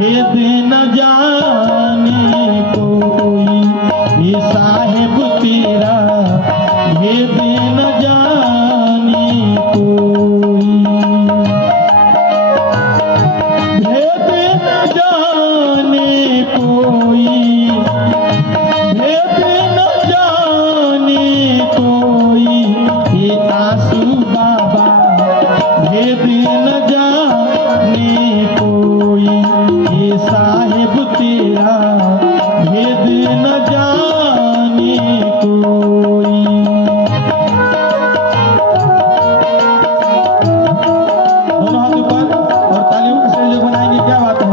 भेद न जाने कोई, ये साहेब तेरा भेद न जाने कोई, भेद न जाने कोई, भेद न जाने कोई, ये आंसू बाबा भेद न जाने कोई, ये साहिब तेरा भेद न जाने कोई। दोनों हाथ ऊपर और तालियों के सहयोग बनाएंगे, क्या बात है।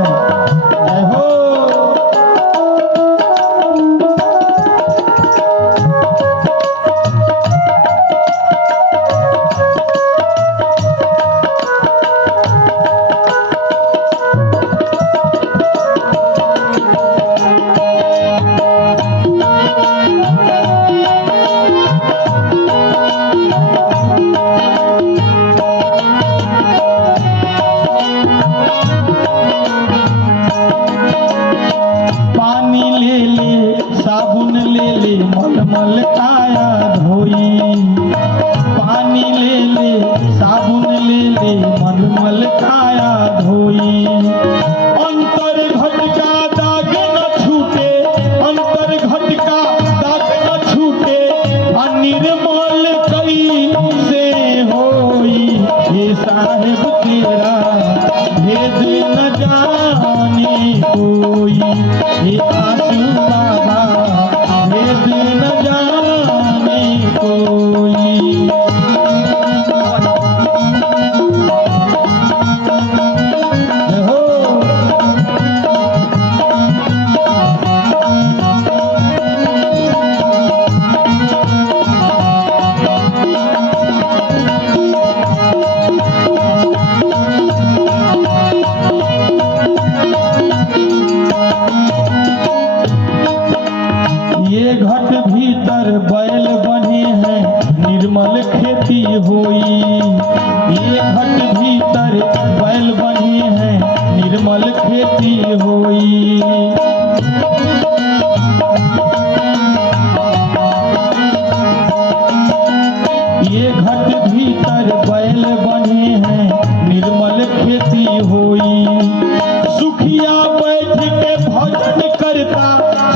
जय हो। पानी ले ले साबुन ले ले मलमल काया धोई, पानी ले ले साबुन ले ले मलमल काया धोई, अंतर घट का दाग न छूटे, अंतर घट का दाग न छूटे, अनिर्मल कई से होई, ये साहिब तेरा भेद न जाने कोई, ये आंसू बाबा भेद न जाने कोई। जय हो। ये घट भीतर बैल बने हैं निर्मल खेती होई, ये घट भीतर बैल बने हैं निर्मल खेती होई, ये घट भीतर बैल बने हैं निर्मल खेती होई, सुखिया बैठ के भजन करता,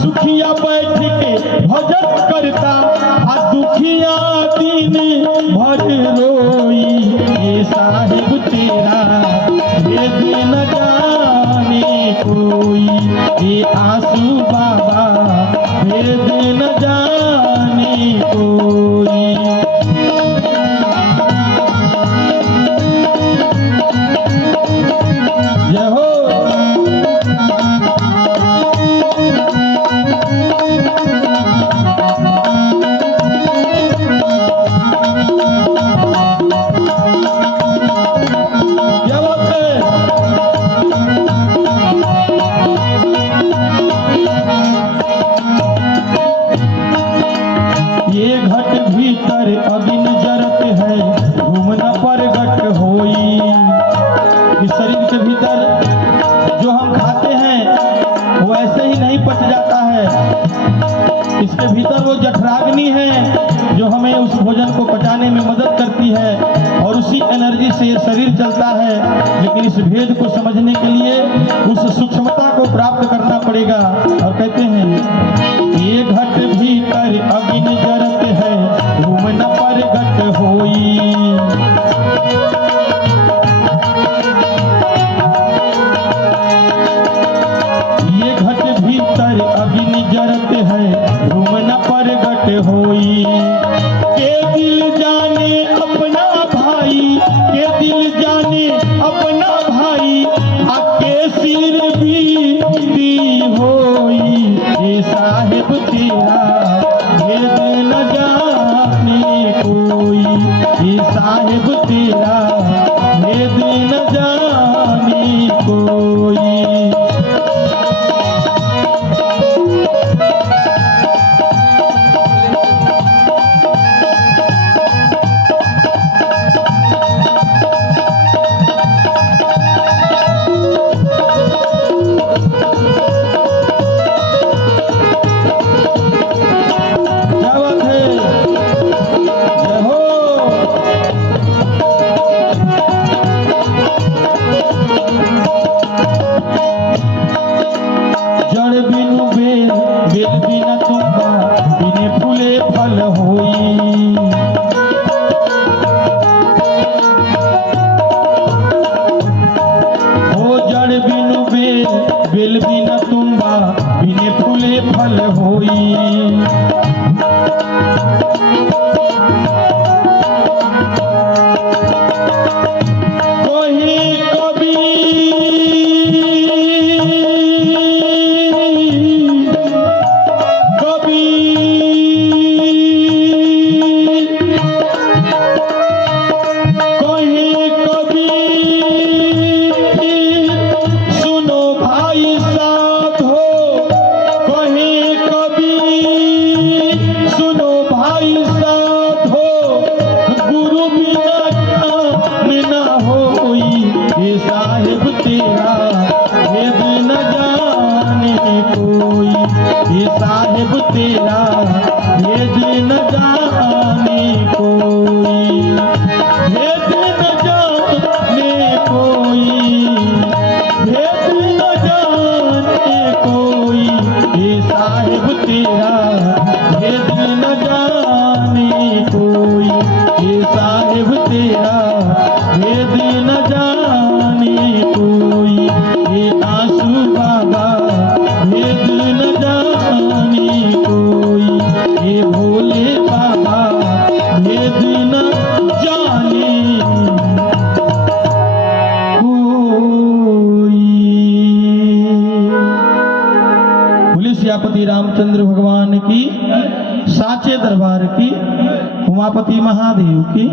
सुखिया बैठ के भजन करता, आ दुखिया दिन भर रोई, ये साहिब तेरा भेद न जाने कोई, ये आंसू बाबा भेद न जाने कोई। जय हो। ये घट भीतर अगिन जरत है, घूम न परगट होई, इस शरीर के भीतर जो हम खाते हैं वो ऐसे ही नहीं पच जाता है, इसके भीतर वो जठराग्नि है जो हमें उस भोजन को पचाने में मदद करती है, और उसी एनर्जी से ये शरीर चलता है। लेकिन इस भेद को समझने के लिए उस सूक्ष्मता को प्राप्त करना पड़ेगा। और कहते हैं ये घट भीतर अगिन जरत है, घूम न परगट होई, ये घट भीतर अगिन जरत है, घूम न परगट होई, के दिल जाने अपना भाई, के दिल जाने अपना भाई, आके सिर भी दी होई, बेल बेल बिना तुम्बा बिने फूले फल होई। साहिब तेरा भेद न जाने कोई, भेद न जाने कोई, भेद न जाने कोई, ये साहिब तेरा भेद न जाने कोई, ये साहिब तेरा भेद न जाने कोई, ये आंसू बाबा भेद न जाने कोई, ये भोले बाबा भेद न जाने कोई। बोले सियापति रामचंद्र भगवान की, साचे दरबार की, उमापति महादेव की।